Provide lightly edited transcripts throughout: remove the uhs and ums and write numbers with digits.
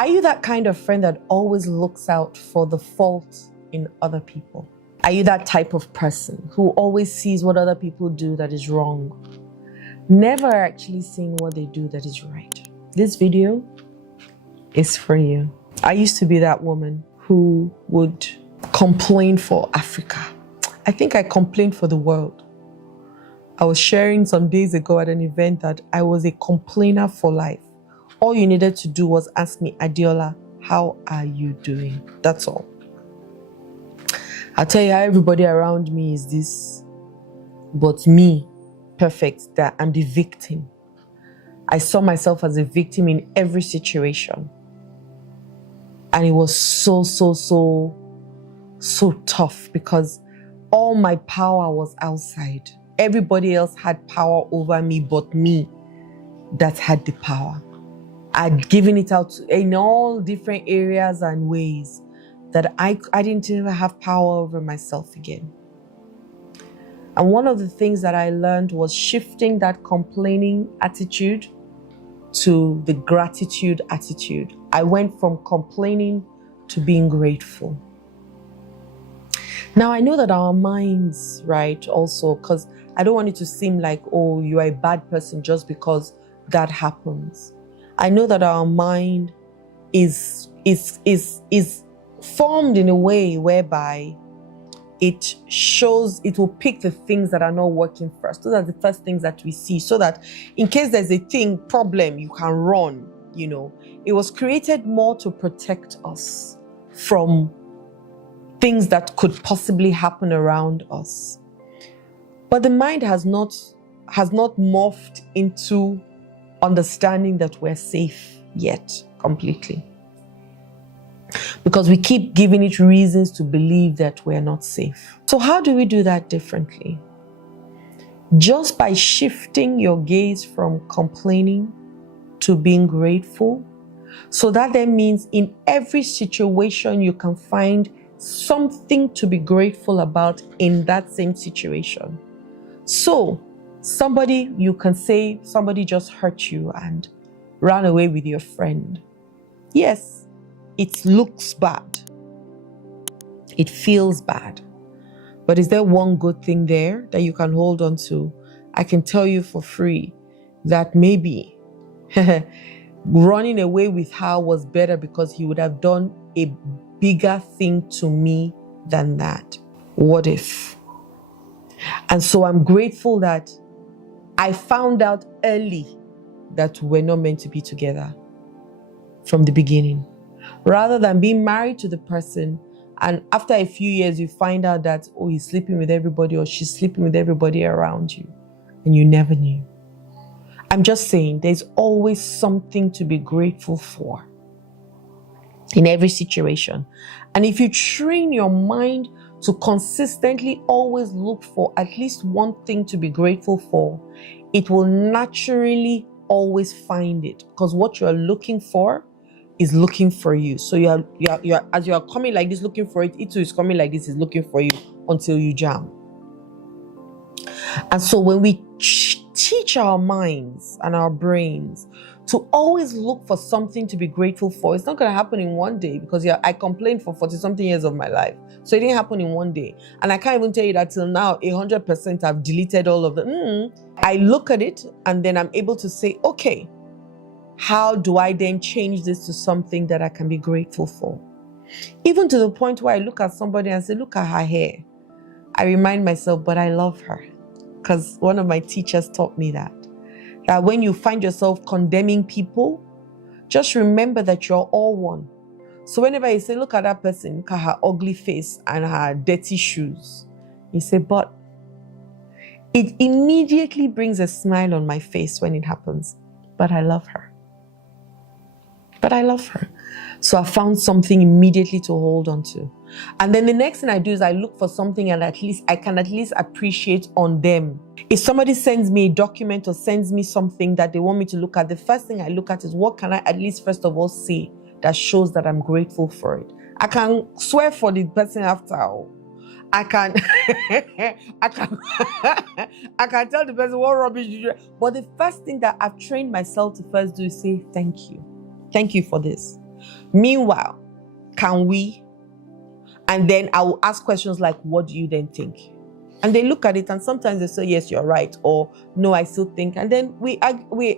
Are you that kind of friend that always looks out for the fault in other people? Are you that type of person who always sees what other people do that is wrong, never actually seeing what they do that is right? This video is for you. I used to be that woman who would complain for Africa. I think I complained for the world. I was sharing some days ago at an event that I was a complainer for life. All you needed to do was ask me, Adeola, how are you doing? That's all. I'll tell you how everybody around me is this, but me, perfect, that I'm the victim. I saw myself as a victim in every situation. And it was so tough because all my power was outside. Everybody else had power over me, but me that had the power. I'd given it out in all different areas and ways that I didn't even have power over myself again. And one of the things that I learned was shifting that complaining attitude to the gratitude attitude. I went from complaining to being grateful. Now, I know that our minds, right, also, because I don't want it to seem like, oh, you are a bad person just because that happens. I know that our mind is formed in a way whereby it will pick the things that are not working first. Those are the first things that we see, so that in case there's a problem, you can run, It was created more to protect us from things that could possibly happen around us. But the mind has not morphed into understanding that we're safe yet completely. Because we keep giving it reasons to believe that we're not safe. So how do we do that differently? Just by shifting your gaze from complaining to being grateful. So that then means in every situation you can find something to be grateful about in that same situation. So you can say somebody just hurt you and ran away with your friend. Yes, it looks bad. It feels bad. But is there one good thing there that you can hold on to? I can tell you for free that maybe running away with her was better because he would have done a bigger thing to me than that. What if? And so I'm grateful that I found out early that we're not meant to be together from the beginning. Rather than being married to the person and after a few years you find out that, oh, he's sleeping with everybody or she's sleeping with everybody around you and you never knew. I'm just saying there's always something to be grateful for in every situation. And if you train your mind to consistently always look for at least one thing to be grateful for, it will naturally always find it, because what you're looking for is looking for you. So you're as you are coming like this looking for it, it too is coming like this, is looking for you until you jam. And so when we teach our minds and our brains to always look for something to be grateful for, it's not going to happen in one day, because I complained for 40-something years of my life. So it didn't happen in one day. And I can't even tell you that till now, 100% I've deleted all of them. I look at it and then I'm able to say, okay, how do I then change this to something that I can be grateful for? Even to the point where I look at somebody and say, look at her hair. I remind myself, but I love her. Because one of my teachers taught me that when you find yourself condemning people, just remember that you're all one. So whenever you say, look at that person, look at her ugly face and her dirty shoes, you say, but it immediately brings a smile on my face when it happens. But I love her. But I love her. So I found something immediately to hold on to. And then the next thing I do is I look for something and I can at least appreciate on them. If somebody sends me a document or sends me something that they want me to look at, the first thing I look at is what can I at least first of all see that shows that I'm grateful for it. I can swear for the person after all. I can I can tell the person what rubbish you do. But the first thing that I've trained myself to first do is say thank you. Thank you for this. Meanwhile, can we? And then I will ask questions like, what do you then think? And they look at it and sometimes they say, yes, you're right, or no, I still think. And then we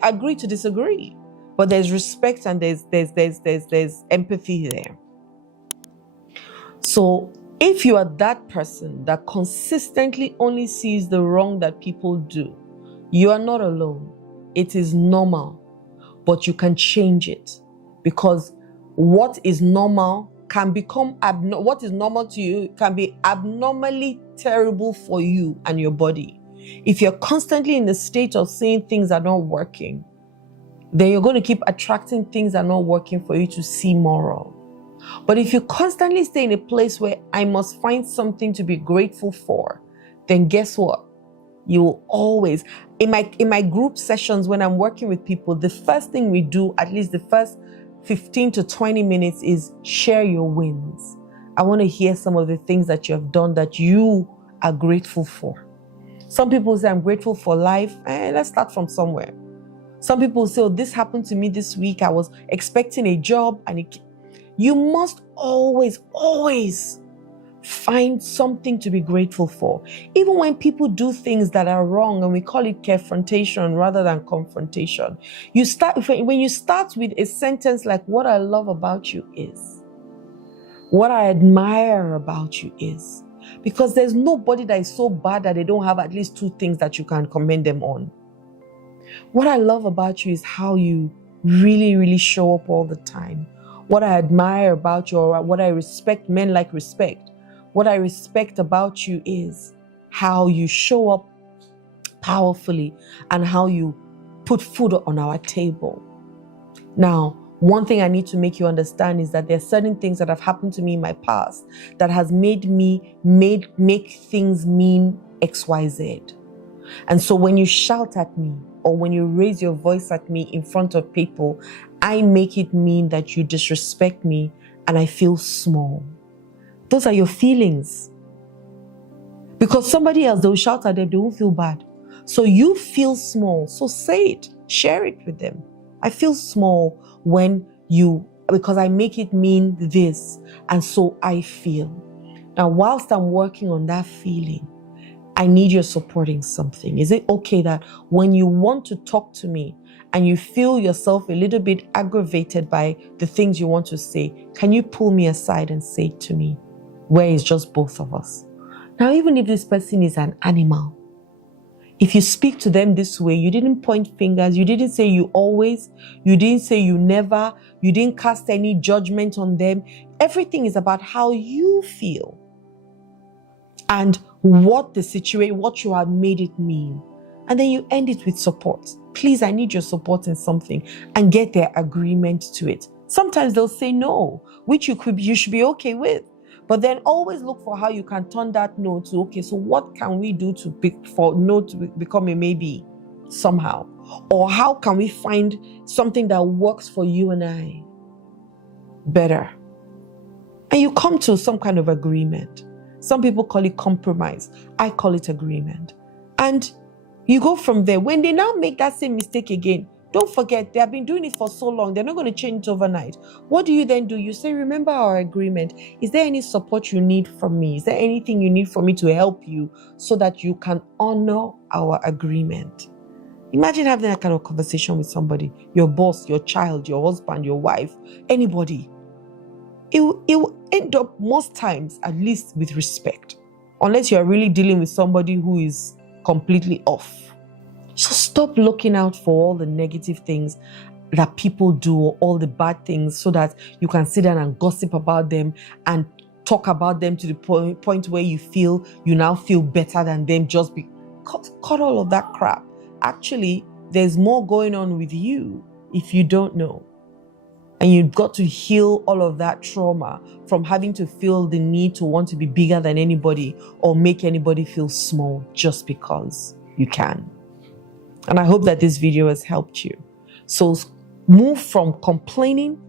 agree to disagree. But there's respect and there's empathy there. So if you are that person that consistently only sees the wrong that people do, you are not alone. It is normal, but you can change it, because what is normal can become what is normal to you can be abnormally terrible for you and your body. If you're constantly in the state of saying things are not working, then you're going to keep attracting things that are not working for you to see more of. But if you constantly stay in a place where I must find something to be grateful for, then guess what? You will always, in my group sessions when I'm working with people, the first thing we do, at least the first 15 to 20 minutes, is share your wins. I want to hear some of the things that you have done that you are grateful for. Some people say, I'm grateful for life. Let's start from somewhere. Some people say, oh, this happened to me this week. I was expecting a job. And you must always find something to be grateful for. Even when people do things that are wrong, and we call it carefrontation rather than confrontation. When you start with a sentence like, what I love about you is, what I admire about you is, because there's nobody that is so bad that they don't have at least 2 things that you can commend them on. What I love about you is how you really, really show up all the time. What I admire about you, or what I respect, men like respect. What I respect about you is how you show up powerfully and how you put food on our table. Now, one thing I need to make you understand is that there are certain things that have happened to me in my past that has made me make things mean XYZ. And so when you shout at me, or when you raise your voice at me in front of people, I make it mean that you disrespect me and I feel small. Those are your feelings. Because somebody else, they'll shout at them, they won't feel bad. So you feel small. So say it, share it with them. I feel small because I make it mean this, and so I feel. Now, whilst I'm working on that feeling, I need your supporting something. Is it okay that when you want to talk to me and you feel yourself a little bit aggravated by the things you want to say, can you pull me aside and say it to me, where it's just both of us? Now, even if this person is an animal, if you speak to them this way, you didn't point fingers, you didn't say you always, you didn't say you never, you didn't cast any judgment on them. Everything is about how you feel and what the situation, what you have made it mean. And then you end it with support. Please, I need your support in something, and get their agreement to it. Sometimes they'll say no, which you should be okay with. But then always look for how you can turn that no to, okay, so what can we do for no to become a maybe somehow? Or how can we find something that works for you and I better? And you come to some kind of agreement. Some people call it compromise. I call it agreement. And you go from there. When they now make that same mistake again, don't forget, they have been doing it for so long. They're not going to change it overnight. What do you then do? You say, remember our agreement. Is there any support you need from me? Is there anything you need from me to help you so that you can honor our agreement? Imagine having that kind of conversation with somebody, your boss, your child, your husband, your wife, anybody. It will end up most times, at least, with respect. Unless you're really dealing with somebody who is completely off. So stop looking out for all the negative things that people do, or all the bad things, so that you can sit down and gossip about them and talk about them to the point where you now feel better than them. Cut all of that crap. Actually, there's more going on with you if you don't know. And you've got to heal all of that trauma from having to feel the need to want to be bigger than anybody or make anybody feel small just because you can. And I hope that this video has helped you. So move from complaining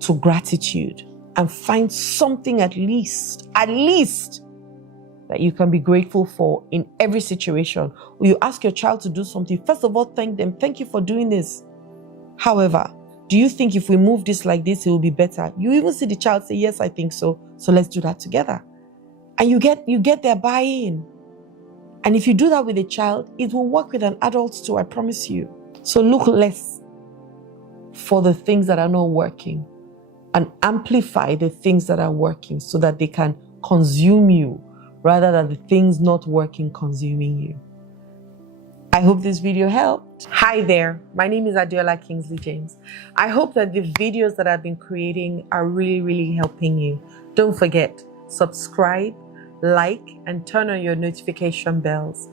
to gratitude and find something at least that you can be grateful for in every situation. When you ask your child to do something, first of all, thank them. Thank you for doing this. However, Do you think if we move this like this, it will be better? You even see the child say, yes, I think so. So let's do that together. And you get their buy-in. And if you do that with a child, it will work with an adult too, I promise you. So look less for the things that are not working and amplify the things that are working so that they can consume you rather than the things not working consuming you. I hope this video helped. Hi there, my name is Adeola Kingsley James. I hope that the videos that I've been creating are really helping you. Don't forget, subscribe, like, and turn on your notification bells.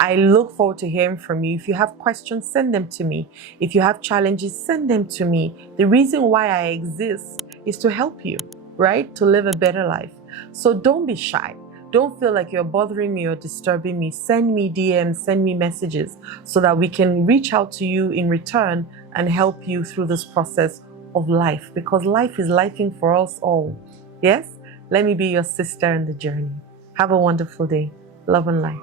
I look forward to hearing from you. If you have questions, send them to me. If you have challenges, send them to me. The reason why I exist is to help you, right? To live a better life. So don't be shy. Don't feel like you're bothering me or disturbing me. Send me DMs, send me messages so that we can reach out to you in return and help you through this process of life, because life is lifing for us all. Yes? Let me be your sister in the journey. Have a wonderful day. Love and light.